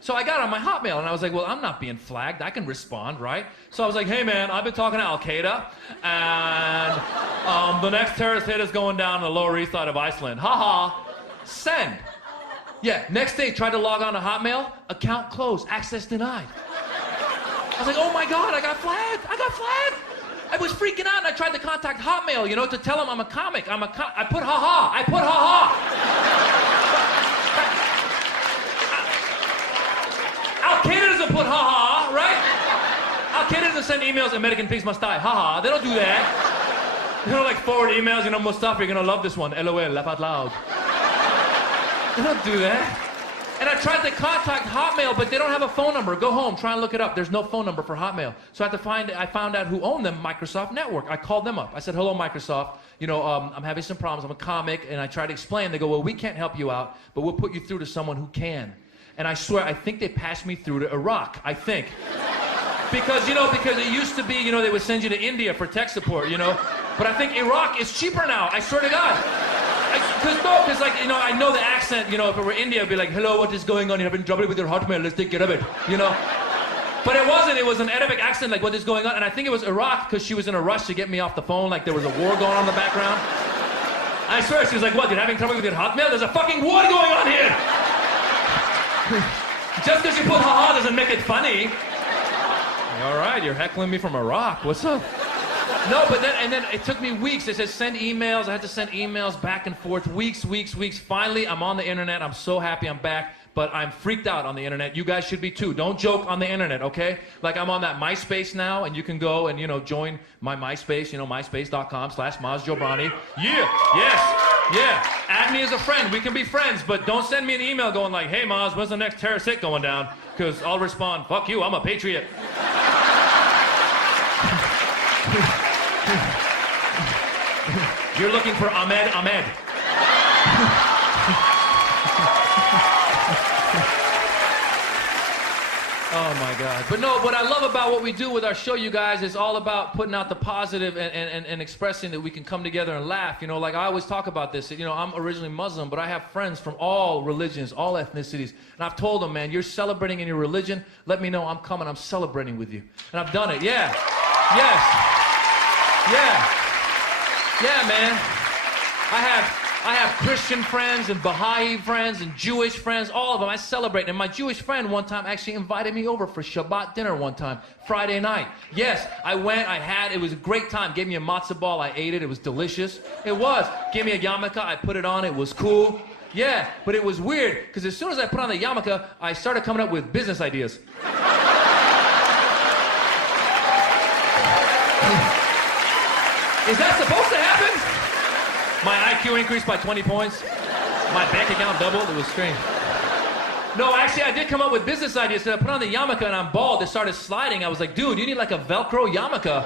So I got on my Hotmail, and I was like, well, I'm not being flagged. I can respond, right? So I was like, hey, man, I've been talking to Al-Qaeda, and the next terrorist hit is going down on the Lower East Side of Iceland. Ha-ha. Send. Yeah, next day, tried to log on to Hotmail, account closed, access denied. I was like, oh, my God, I got flagged. I was freaking out, and I tried to contact Hotmail, you know, to tell them I'm a comic. I put ha-ha. Al-Qaeda doesn't put ha-ha, right? Al-Qaeda doesn't send emails, American peace must die. Ha-ha, they don't do that. They don't like forward emails, you know, Mustafa, you're gonna love this one. LOL, laugh out loud. They don't do that. And I tried to contact Hotmail, but they don't have a phone number. Go home, try and look it up. There's no phone number for Hotmail. So I found out who owned them, Microsoft Network. I called them up. I said, hello, Microsoft. You know, I'm having some problems. I'm a comic, and I tried to explain. They go, well, we can't help you out, but we'll put you through to someone who can. And I swear, I think they passed me through to Iraq, I think. Because it used to be, you know, they would send you to India for tech support, you know. But I think Iraq is cheaper now, I swear to God. Because like, you know, I know the accent, you know, if it were India, I'd be like, hello, what is going on? You have been trouble with your Hotmail, let's take care of it, you know. But it wasn't, it was an Arabic accent, like, what is going on? And I think it was Iraq, because she was in a rush to get me off the phone, like there was a war going on in the background. I swear, she was like, what, you're having trouble with your Hotmail? There's a fucking war going on here! Just because you put ha-ha doesn't make it funny. All right, you're heckling me from Iraq. What's up? No, but then it took me weeks. They said send emails. I had to send emails back and forth. Weeks. Finally, I'm on the internet. I'm so happy I'm back. But I'm freaked out on the internet. You guys should be too. Don't joke on the internet, okay? Like I'm on that MySpace now, and you can go and, you know, join my MySpace, you know, myspace.com/MazJobrani. Yeah, yes, yeah. Add me as a friend. We can be friends, but don't send me an email going like, hey, Maz, when's the next terrorist hit going down? Because I'll respond, fuck you, I'm a patriot. You're looking for Ahmed. Oh my God. But no, what I love about what we do with our show, you guys, is all about putting out the positive and expressing that we can come together and laugh. You know, like I always talk about this. You know, I'm originally Muslim, but I have friends from all religions, all ethnicities. And I've told them, man, you're celebrating in your religion. Let me know I'm coming. I'm celebrating with you. And I've done it. Yeah. Yes. Yeah. Yeah, man. I have Christian friends and Baha'i friends and Jewish friends, all of them. I celebrate. And my Jewish friend one time actually invited me over for Shabbat dinner one time, Friday night. Yes, I went, it was a great time. Gave me a matzah ball, I ate it, it was delicious. It was. Gave me a yarmulke, I put it on, it was cool. Yeah, but it was weird, because as soon as I put on the yarmulke, I started coming up with business ideas. Is that supposed to happen? My IQ increased by 20 points. My bank account doubled. It was strange. No, actually, I did come up with business ideas. So I put on the yarmulke and I'm bald. It started sliding. I was like, dude, you need like a Velcro yarmulke.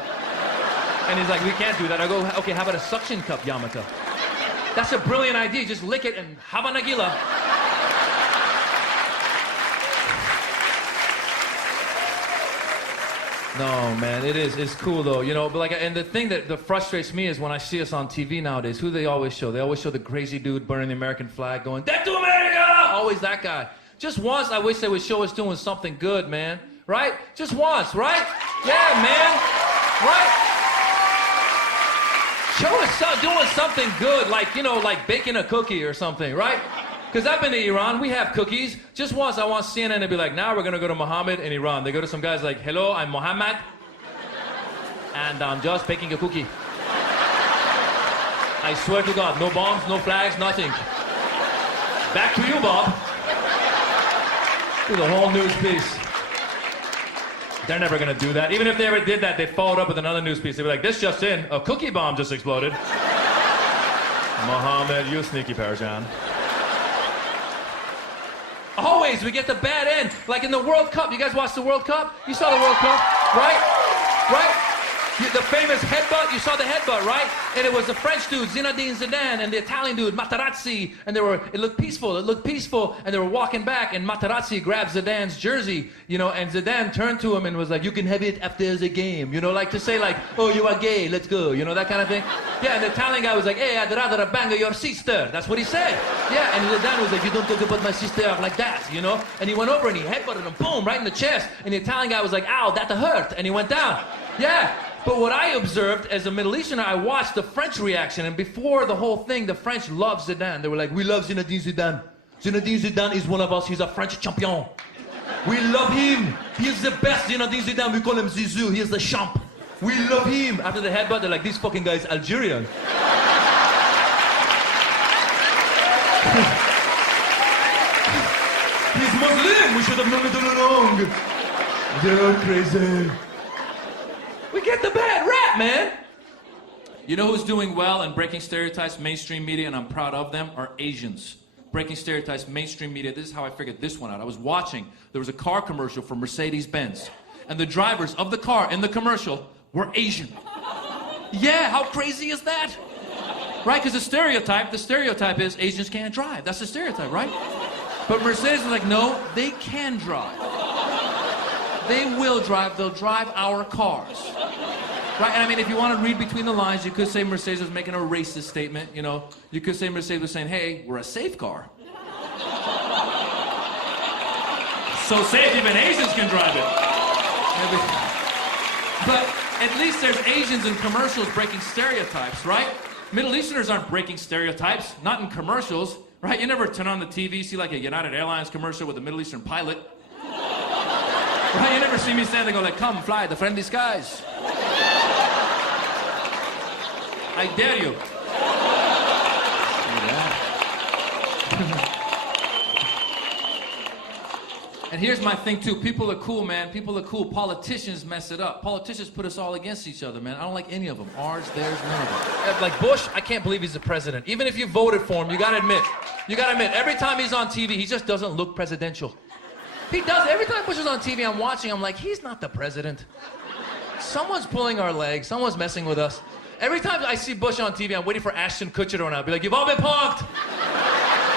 And he's like, we can't do that. I go, okay, how about a suction cup yarmulke? That's a brilliant idea. Just lick it and haba nagila. No, man, it's cool though, you know. But like, and the thing that frustrates me is when I see us on TV nowadays. Who do they always show? They always show the crazy dude burning the American flag, going "Death to America!" Always that guy. Just once, I wish they would show us doing something good, man. Right? Just once, right? Yeah, man. Right? show us doing something good, like, you know, like baking a cookie or something, right? Because I've been to Iran, we have cookies. Just once I want CNN to be like, now we're gonna go to Mohammed in Iran. They go to some guys like, hello, I'm Mohammed, and I'm just baking a cookie. I swear to God, no bombs, no flags, nothing. Back to you, Bob. Do the whole news piece. They're never gonna do that. Even if they ever did that, they'd follow it up with another news piece. They'd be like, this just in, a cookie bomb just exploded. Mohammed, you sneaky Persian. Always, we get the bad end. Like in the World Cup. You guys watched the World Cup? You saw the World Cup, right? Right? The famous headbutt, you saw the headbutt, right? And it was the French dude, Zinedine Zidane, and the Italian dude, Materazzi, and it looked peaceful, and they were walking back, and Materazzi grabbed Zidane's jersey, you know, and Zidane turned to him and was like, you can have it after the game, you know, like to say like, oh, you are gay, let's go, you know, that kind of thing. Yeah, and the Italian guy was like, hey, I'd rather bang your sister. That's what he said. Yeah, and Zidane was like, you don't talk about my sister like that, you know? And he went over and he headbutted him, boom, right in the chest, and the Italian guy was like, ow, that hurt, and he went down. Yeah. But what I observed as a Middle Easterner, I watched the French reaction, and before the whole thing, the French loved Zidane. They were like, we love Zinedine Zidane. Zinedine Zidane is one of us. He's a French champion. We love him. He is the best. Zinedine Zidane, we call him Zizou. He is the champ. We love him. After the headbutt, they're like, this fucking guy is Algerian. He's Muslim. We should have known it all along. They're crazy. We get the bad rap, man. You know who's doing well and breaking stereotypes, mainstream media, and I'm proud of them, are Asians. Breaking stereotypes, mainstream media. This is how I figured this one out. I was watching. There was a car commercial for Mercedes-Benz. And the drivers of the car in the commercial were Asian. Yeah, how crazy is that? Right, because the stereotype is Asians can't drive. That's the stereotype, right? But Mercedes was like, no, they can drive. They will drive. They'll drive our cars. Right? And I mean, if you want to read between the lines, you could say Mercedes was making a racist statement, you know. You could say Mercedes was saying, hey, we're a safe car. So safe even Asians can drive it. But at least there's Asians in commercials breaking stereotypes, right? Middle Easterners aren't breaking stereotypes, not in commercials, right? You never turn on the TV, see like a United Airlines commercial with a Middle Eastern pilot. Right? You never see me stand there and go like, come fly the friendly skies. I dare you. And here's my thing too. People are cool, man. People are cool. Politicians mess it up. Politicians put us all against each other, man. I don't like any of them. Ours, theirs, none of them. Like Bush, I can't believe he's the president. Even if you voted for him, you gotta admit, every time he's on TV, he just doesn't look presidential. He does. Every time Bush is on TV, I'm watching, I'm like, he's not the president. Someone's pulling our legs. Someone's messing with us. Every time I see Bush on TV, I'm waiting for Ashton Kutcher to run out. I'll be like, you've all been punked.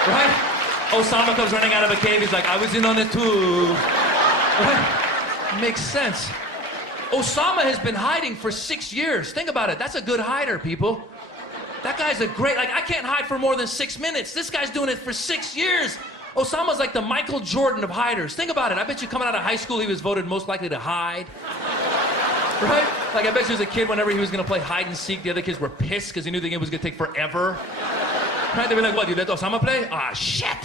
Right? Osama comes running out of a cave. He's like, I was in on it too. Right? Makes sense. Osama has been hiding for 6 years. Think about it. That's a good hider, people. That guy's a great, like, I can't hide for more than 6 minutes. This guy's doing it for 6 years. Osama's like the Michael Jordan of hiders. Think about it. I bet you coming out of high school, he was voted most likely to hide. Right? Like, I bet you as a kid, whenever he was going to play hide and seek, the other kids were pissed because they knew the game was going to take forever. Right? They'd be like, what, you let Osama play? Ah, shit.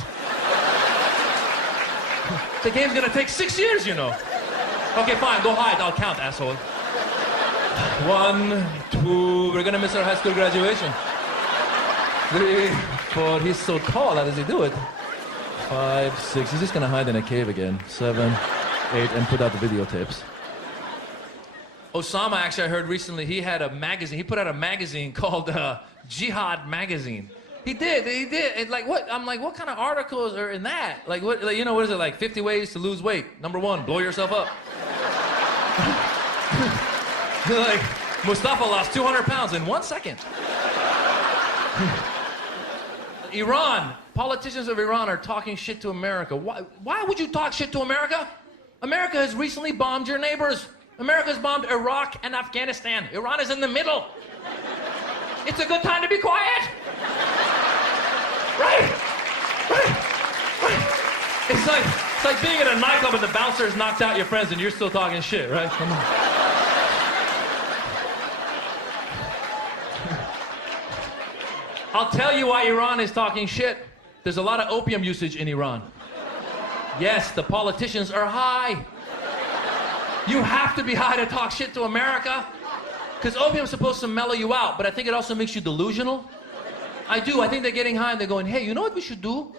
The game's going to take 6 years, you know. Okay, fine, go hide. I'll count, asshole. 1, 2, we're going to miss our high school graduation. 3, 4, he's so tall, how does he do it? 5, 6, he's just gonna hide in a cave again. 7, 8, and put out the videotapes. Osama, actually, I heard recently, he had a magazine. He put out a magazine called Jihad Magazine. He did. And like, what? I'm like, what kind of articles are in that? Like, what? Like, you know, what is it? Like 50 ways to lose weight. Number 1, blow yourself up. Like, Mustafa lost 200 pounds in 1 second. Iran. Politicians of Iran are talking shit to America. Why would you talk shit to America? America has recently bombed your neighbors. America's bombed Iraq and Afghanistan. Iran is in the middle. It's a good time to be quiet. Right? It's like being in a nightclub and the bouncer's knocked out your friends and you're still talking shit, right? Come on. I'll tell you why Iran is talking shit. There's a lot of opium usage in Iran. Yes, the politicians are high. You have to be high to talk shit to America. Because opium's supposed to mellow you out, but I think it also makes you delusional. I do. I think they're getting high and they're going, hey, you know what we should do?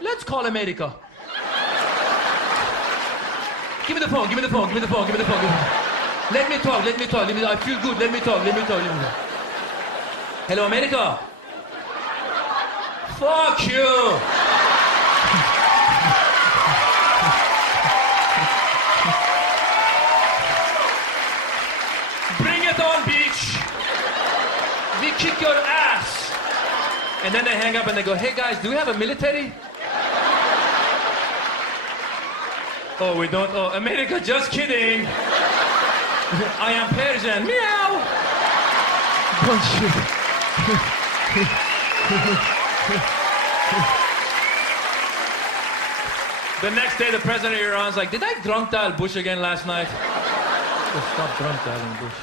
Let's call America. Give me the phone, give me the phone, give me the phone, give me the phone. Give me the phone. Let me talk, let me talk, let me talk. I feel good, let me talk, let me talk, let me talk. Hello, America. Fuck you. Bring it on, beach. We kick your ass. And then they hang up and they go, hey guys, do we have a military? Oh, we don't. Oh, America, just kidding. I am Persian. Meow. Bullshit. The next day, the president of Iran's like, did I drunk dial Bush again last night? Stop drunk dialing Bush.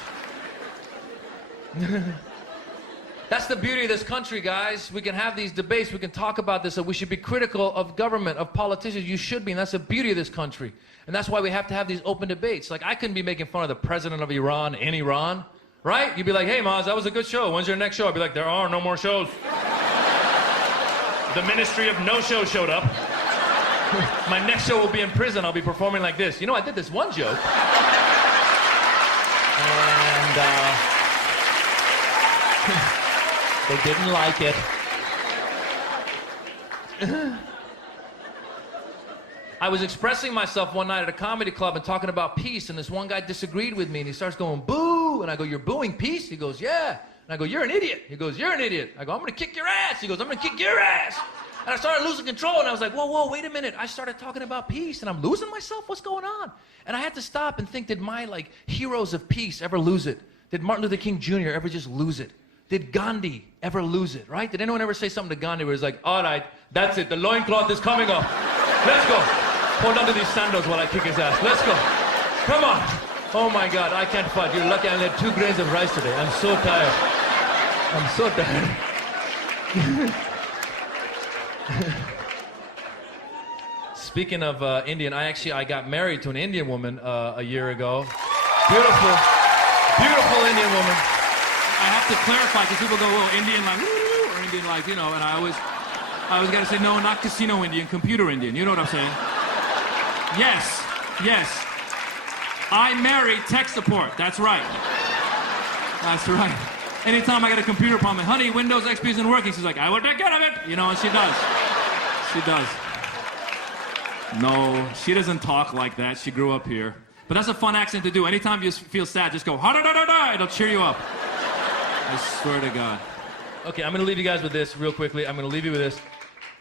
That's the beauty of this country, guys. We can have these debates, we can talk about this, and we should be critical of government, of politicians. You should be, and that's the beauty of this country. And that's why we have to have these open debates. Like, I couldn't be making fun of the president of Iran in Iran, right? You'd be like, hey, Maz, that was a good show. When's your next show? I'd be like, there are no more shows. The Ministry of No-Show showed up. My next show will be in prison. I'll be performing like this. You know, I did this one joke. And, they didn't like it. I was expressing myself one night at a comedy club and talking about peace, and this one guy disagreed with me, and he starts going, boo! And I go, you're booing peace? He goes, yeah. And I go, you're an idiot. He goes, you're an idiot. I go, I'm gonna kick your ass. He goes, I'm gonna kick your ass. And I started losing control, and I was like, whoa, wait a minute. I started talking about peace, and I'm losing myself? What's going on? And I had to stop and think, did my, heroes of peace ever lose it? Did Martin Luther King Jr. ever just lose it? Did Gandhi ever lose it, right? Did anyone ever say something to Gandhi where he's like, all right, that's it, the loincloth is coming off. Let's go. Hold on to these sandals while I kick his ass. Let's go. Come on. Oh my God, I can't fight. You're lucky I only had 2 grains of rice today. I'm so tired. I'm so tired. Speaking of Indian, I got married to an Indian woman a year ago. Beautiful, beautiful Indian woman. I have to clarify because people go, oh, Indian like, woo, or Indian like, you know, and I always got to say, no, not casino Indian, computer Indian. You know what I'm saying? Yes. I marry tech support. That's right. That's right. Anytime I got a computer problem, honey, Windows XP isn't working. She's like, I will take care of it. You know, and she does. She does. No, she doesn't talk like that. She grew up here. But that's a fun accent to do. Anytime you feel sad, just go, ha-da-da-da-da. It'll cheer you up. I swear to God. Okay, I'm gonna leave you guys with this real quickly. I'm gonna leave you with this.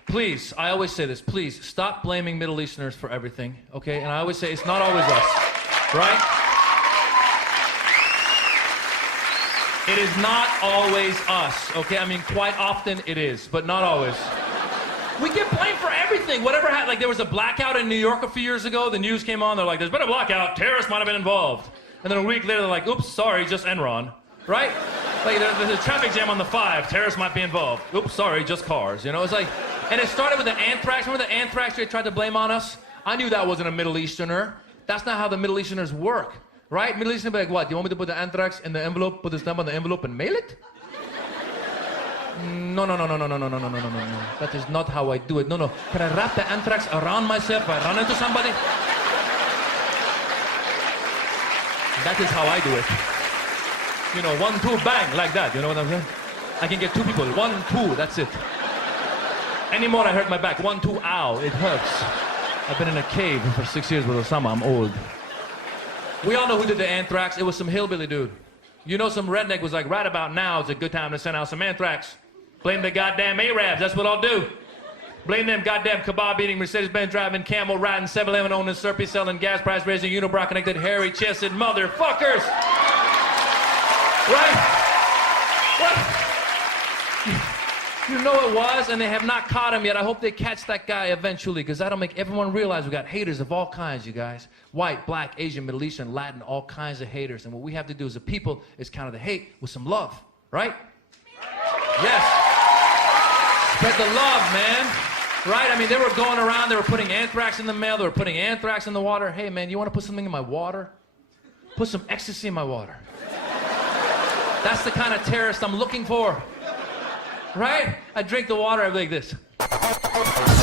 Please, I always say this, please stop blaming Middle Easterners for everything, okay? And I always say it's not always us, right? It is not always us, okay? I mean, quite often it is, but not always. We get blamed for everything. Whatever happened, like there was a blackout in New York a few years ago. The news came on, they're like, there's been a blackout, terrorists might have been involved. And then a week later, they're like, oops, sorry, just Enron, right? Like there's a traffic jam on the 5, terrorists might be involved. Oops, sorry, just cars. You know, it's like, and it started with the anthrax. Remember the anthrax they tried to blame on us? I knew that wasn't a Middle Easterner. That's not how the Middle Easterners work, right? Middle Easterners be like, what? You want me to put the anthrax in the envelope, put the stamp on the envelope, and mail it? No. That is not how I do it. No. Can I wrap the anthrax around myself if I run into somebody? That is how I do it. You know, 1, 2, bang, like that. You know what I'm saying? I can get 2 people. 1, 2, that's it. Anymore, I hurt my back. 1, 2, ow, it hurts. I've been in a cave for 6 years with Osama. I'm old. We all know who did the anthrax. It was some hillbilly dude. You know, some redneck was like, right about now is a good time to send out some anthrax. Blame the goddamn Arabs. That's what I'll do. Blame them goddamn kebab-eating, Mercedes-Benz driving, camel riding, 7-Eleven owning, Slurpee selling, gas price raising, unibrow connected, hairy-chested motherfuckers. Right? What? You know it was, and they have not caught him yet. I hope they catch that guy eventually, because that'll make everyone realize we got haters of all kinds, you guys. White, black, Asian, Middle Eastern, Latin, all kinds of haters. And what we have to do as a people is counter the hate with some love, right? Yes. Spread the love, man. Right? I mean, they were going around, they were putting anthrax in the mail, they were putting anthrax in the water. Hey, man, you want to put something in my water? Put some ecstasy in my water. That's the kind of terrorist I'm looking for. Right? I drink the water, I'd be like this.